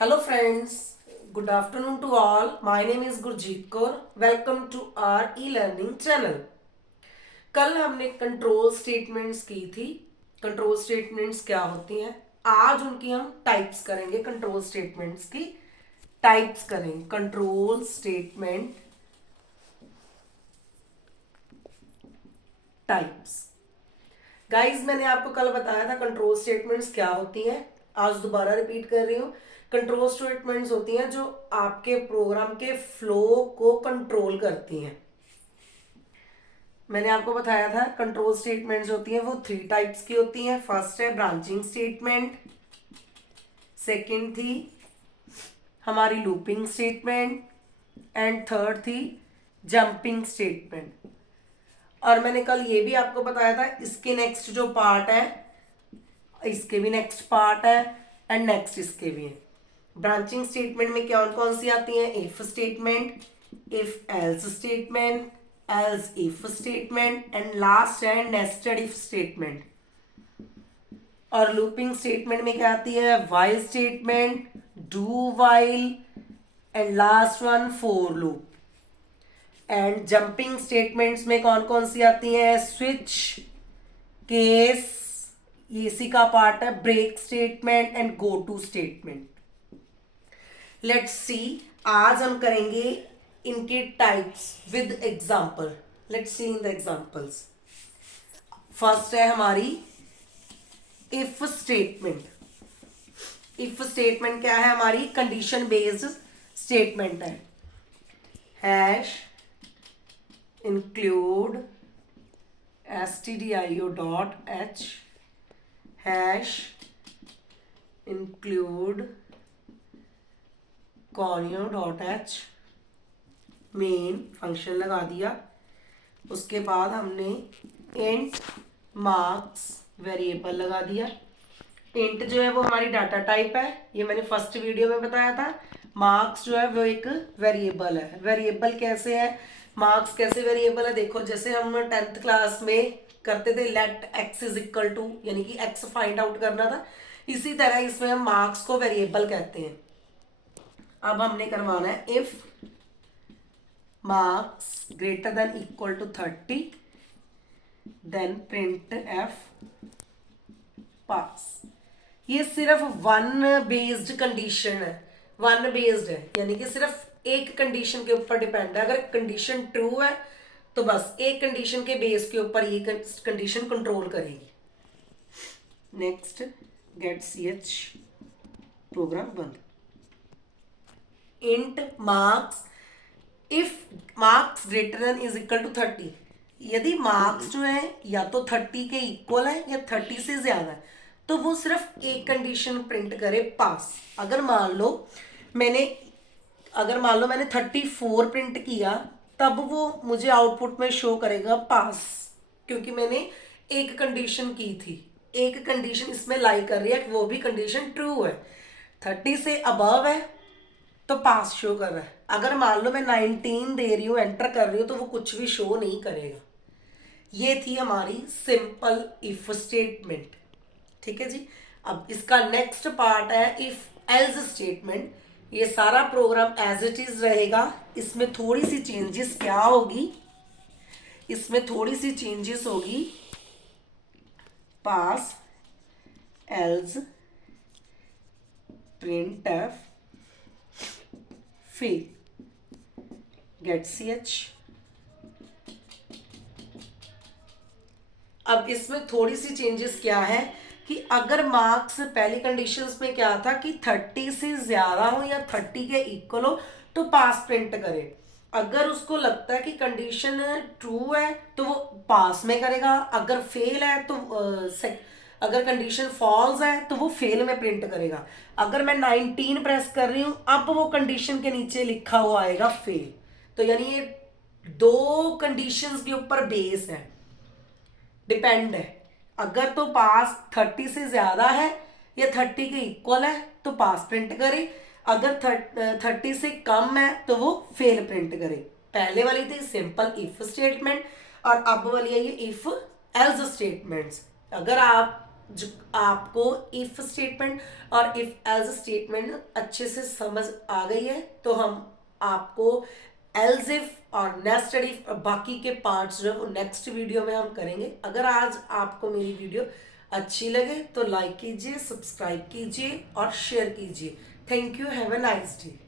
Hello friends, good afternoon to all. My name is Gurjeet Kaur. Welcome to our e-learning channel. कल हमने control statements की थी. Control statements क्या होती हैं? आज उनकी हम टाइप्स करेंगे. कंट्रोल स्टेटमेंट्स की टाइप्स करेंगे. Control statement types. गाइज मैंने आपको कल बताया था कंट्रोल स्टेटमेंट्स क्या होती हैं. आज दोबारा रिपीट कर रही हूँ. कंट्रोल स्टेटमेंट्स होती हैं जो आपके प्रोग्राम के फ्लो को कंट्रोल करती हैं. मैंने आपको बताया था कंट्रोल स्टेटमेंट्स होती हैं वो 3 टाइप्स की होती हैं. फर्स्ट है ब्रांचिंग स्टेटमेंट, सेकंड थी हमारी लूपिंग स्टेटमेंट एंड थर्ड थी जंपिंग स्टेटमेंट. और मैंने कल ये भी आपको बताया था इसके नेक्स्ट जो पार्ट है इसके भी नेक्स्ट पार्ट है एंड नेक्स्ट इसके भी है. ब्रांचिंग स्टेटमेंट में कौन कौन सी आती है? If statement, if else statement, else if statement and last है नेस्टेड इफ स्टेटमेंट. और लूपिंग स्टेटमेंट में क्या आती है? While statement, do while and last one for loop. And jumping statements में कौन कौन सी आती हैं? स्विच केस, ये इसी का पार्ट है, break statement and go to statement. Let's see, आज हम करेंगे इनके types with example. Let's see in the examples. First है हमारी इफ स्टेटमेंट. इफ स्टेटमेंट क्या है? हमारी कंडीशन बेस्ड स्टेटमेंट है. Hash include stdio.h hash include conio.h main function लगा दिया. उसके बाद हमने इंट मार्क्स वेरिएबल लगा दिया. इंट जो है वो हमारी डाटा टाइप है, ये मैंने फर्स्ट वीडियो में बताया था. मार्क्स जो है वो एक वेरिएबल है. वेरिएबल कैसे है? मार्क्स कैसे वेरिएबल है? देखो जैसे हम 10th क्लास में करते थे let x is equal to, यानी कि एक्स फाइंड आउट करना था, इसी तरह इसमें हम मार्क्स को वेरिएबल कहते हैं. अब हमने करवाना है if marks greater than equal to 30 then printf pass. ये सिर्फ वन बेस्ड कंडीशन है. वन बेस्ड है यानी कि सिर्फ एक कंडीशन के ऊपर डिपेंड है. अगर कंडीशन ट्रू है तो बस एक कंडीशन के बेस के ऊपर ये कंडीशन कंट्रोल करेगी. नेक्स्ट गेट सी एच प्रोग्राम बंद. Int marks if marks greater than is equal to 30. यदि मार्क्स जो है या तो 30 के इक्वल है या 30 से ज्यादा है तो वो सिर्फ एक कंडीशन प्रिंट करे, पास. अगर मान लो मैंने 34 प्रिंट किया तब वो मुझे आउटपुट में शो करेगा पास, क्योंकि मैंने एक कंडीशन की थी. एक कंडीशन इसमें लाई कर रही है कि वो भी कंडीशन ट्रू है. 30 से अबव है तो पास शो कर रहा है. अगर मान लो मैं 19 दे रही हूँ, एंटर कर रही हूँ, तो वो कुछ भी शो नहीं करेगा. ये थी हमारी सिंपल इफ स्टेटमेंट. ठीक है जी. अब इसका नेक्स्ट पार्ट है इफ एल्स स्टेटमेंट. ये सारा प्रोग्राम एज इट इज रहेगा. इसमें थोड़ी सी चेंजेस क्या होगी? इसमें थोड़ी सी चेंजेस होगी. Pass else printf fail गेट सी एच. अब इसमें थोड़ी सी चेंजेस क्या है कि अगर मार्क्स पहली कंडीशंस में क्या था कि 30 से ज्यादा हो या 30 के इक्वल हो तो पास प्रिंट करे. अगर उसको लगता है कि कंडीशन ट्रू है तो वो पास में करेगा. अगर फेल है तो अगर कंडीशन फॉल्स है तो वो फेल में प्रिंट करेगा. अगर मैं 19 प्रेस कर रही हूं अब वो कंडीशन के नीचे लिखा हुआ आएगा फेल. तो यानी ये दो कंडीशंस के ऊपर बेस है, डिपेंड है. अगर तो पास 30 से ज्यादा है या 30 के इक्वल है तो पास प्रिंट करे. अगर 30 से कम है तो वो फेल प्रिंट करे. पहले वाली थी सिंपल इफ स्टेटमेंट और अब वाली है ये इफ एल्स स्टेटमेंट्स. अगर आप जो आपको इफ स्टेटमेंट और इफ एल्स स्टेटमेंट अच्छे से समझ आ गई है तो हम आपको एल्स इफ और नेस्टेड इफ और बाकी के पार्ट्स जो है वो नेक्स्ट वीडियो में हम करेंगे। अगर आज आपको मेरी वीडियो अच्छी लगे तो लाइक कीजिए, सब्सक्राइब कीजिए और शेयर कीजिए। Thank you, have a nice day.